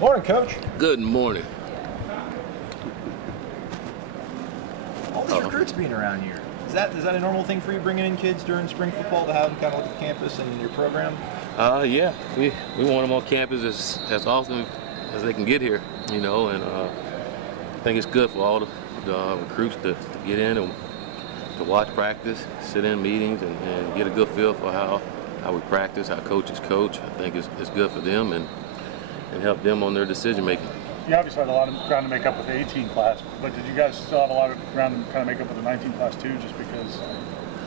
Morning, Coach. Good morning. All these recruits being around here. Is that a normal thing for you, bringing in kids during spring football to have them kind of look at campus and your program? Yeah, we want them on campus as often as they can get here, and I think it's good for all the recruits to get in and to watch practice, sit in meetings, and get a good feel for how we practice, how coaches coach. I think it's good for them and help them on their decision making. You obviously had a lot of ground to make up with the 18 class, but did you guys still have a lot of ground to kind of make up with the 19 class too, just because?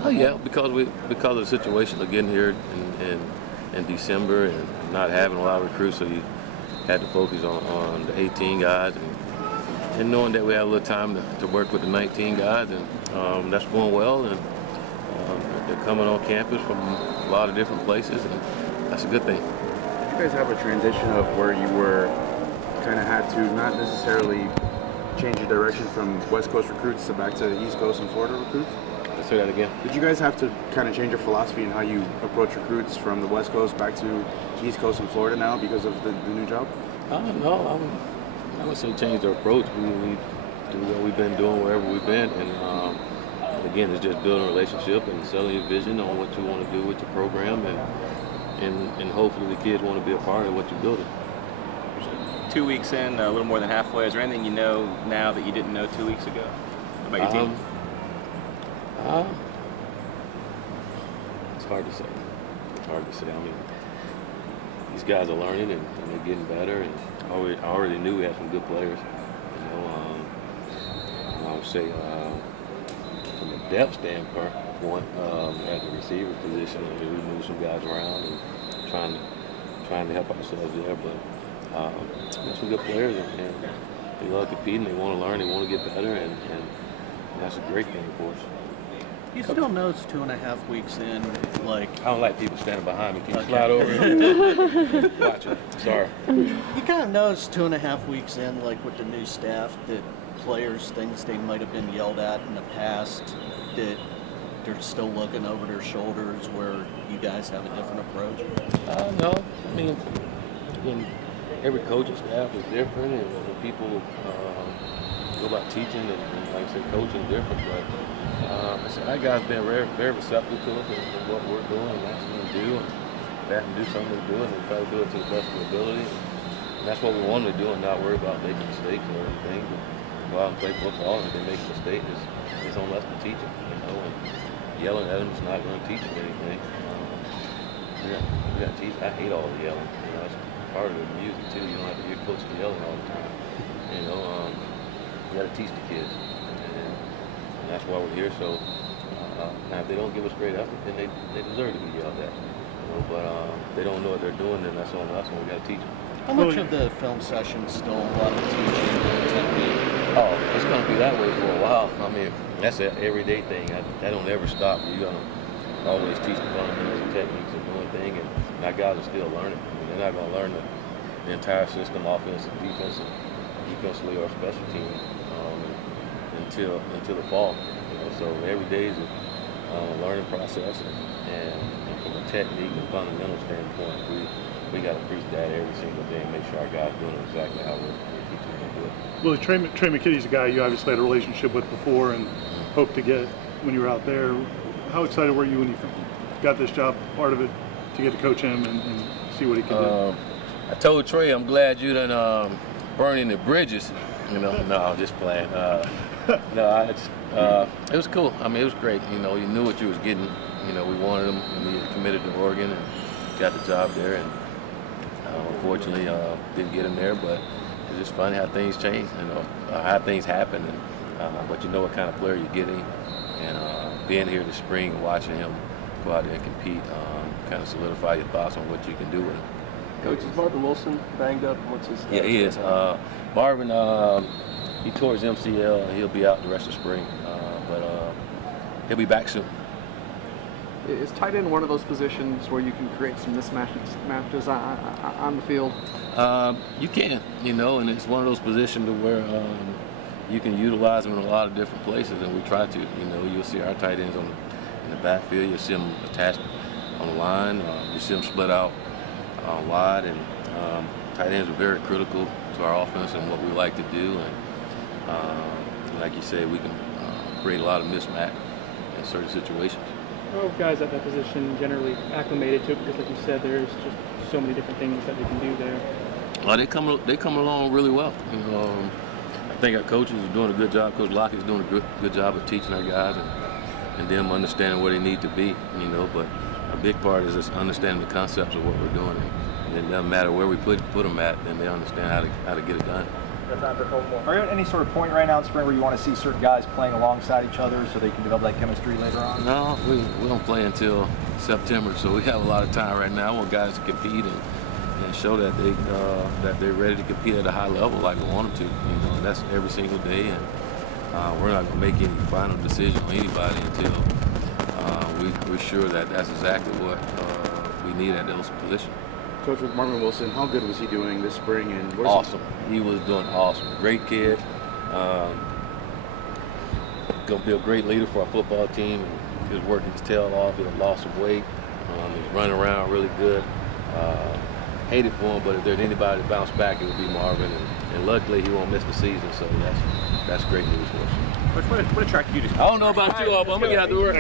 Oh yeah, because of the situation of getting here in December and not having a lot of recruits, so you had to focus on the 18 guys and knowing that we had a little time to work with the 19 guys, and that's going well, and they're coming on campus from a lot of different places, and that's a good thing. Did you guys have a transition of where you were kind of had to not necessarily change your direction from West Coast recruits to back to East Coast and Florida recruits? Let's say that again. Did you guys have to kind of change your philosophy in how you approach recruits from the West Coast back to East Coast and Florida now because of the new job? No, I would say change our approach. We do what we've been doing wherever we've been, and again, it's just building a relationship and selling your vision on what you want to do with your program, and hopefully the kids want to be a part of what you're building. 2 weeks in, a little more than halfway, is there anything you know now that you didn't know 2 weeks ago about your team? It's hard to say. I mean, these guys are learning and they're getting better, and I already knew we had some good players. I would say from a depth standpoint, at the receiver position, we moved some guys around and trying to help ourselves there, but we have some good players, and they love competing, they want to learn, they want to get better, and that's a great thing for us. You still notice 2.5 weeks in, like... I don't like people standing behind me. Can you slide over? Watch it. Sorry. You kind of notice 2.5 weeks in, like with the new staff, that players, things they might have been yelled at in the past, that they're still looking over their shoulders, where you guys have a different approach? No. I mean, every coaching staff is different, and people go about teaching and like I said, coaching is different, but I said our guys been very, very receptive to us and what we're doing and asking them to do, and that and do something to do it, and try to do it to the best of our ability. And that's what we want to do, and not worry about making mistakes or anything. But go out and play football, and if they make a mistake, it's on us to teach them, and yelling at them is not going to teach them anything. We got to teach. I hate all the yelling. It's part of the music too. You don't have to hear coaches yelling all the time. You got to teach the kids, and that's why we're here. So now if they don't give us great effort, then they deserve to be yelled at. But if they don't know what they're doing, then that's on us, and we got to teach them. How much of the film session is still a lot of teaching and technique? Oh, it's going to be that way for a while. I mean, that's an everyday thing. That don't ever stop. You're going to always teach the fundamentals and techniques of doing things, and our guys are still learning. I mean, they're not going to learn the entire system, offensive, defensively, or special teams until the fall. So every day is a learning process, and from a technique and fundamental standpoint, we got to preach that every single day and make sure our guys doing it exactly how we're teaching them to do it. Well, Trey McKitty's a guy you obviously had a relationship with before and hoped to get when you were out there. How excited were you when you got this job, part of it, to get to coach him and see what he can do? I told Trey, I'm glad you done burning the bridges. No, I'm just playing. It was cool. I mean, it was great. You knew what you was getting. We wanted him, and we committed to Oregon and got the job there. And unfortunately, didn't get him there. But it's just funny how things change. How things happen. But you know what kind of player you're getting. And being here this spring, watching him go out there and compete, kind of solidify your thoughts on what you can do with him. Coach, is Marvin Wilson banged up? What's his Yeah, he is. Marvin, he tore his MCL, and he'll be out the rest of spring. But he'll be back soon. Is tight end one of those positions where you can create some mismatches on the field? You can, and it's one of those positions where you can utilize them in a lot of different places, and we try to. You'll see our tight ends in the backfield. You'll see them attached on the line. You see them split out wide, and tight ends are very critical to our offense and what we like to do. And like you say, we can create a lot of mismatch in certain situations. How are guys at that position generally acclimated to it? Because like you said, there's just so many different things that they can do there. They come along really well. I think our coaches are doing a good job. Coach Lockett is doing a good job of teaching our guys and them understanding where they need to be. But a big part is just understanding the concepts of what we're doing, and it doesn't matter where we put them at, then they understand how to get it done. Are you at any sort of point right now in spring where you want to see certain guys playing alongside each other so they can develop that chemistry later on? No, we don't play until September, so we have a lot of time right now. I want guys to compete and show that they're ready to compete at a high level like we want them to. And that's every single day, and we're not going to make any final decision on anybody until we're sure that that's exactly what we need at those positions. Coach, with Marvin Wilson, how good was he doing this spring? And awesome. He was doing awesome. Great kid. Going to be a great leader for our football team. He was working his tail off. He had lost some weight. He's running around really good. Hated for him, but if there's anybody to bounce back, it would be Marvin. And luckily, he won't miss the season, so that's great news for us. What attracted you to? I don't know about you all, but I'm going to get out to work.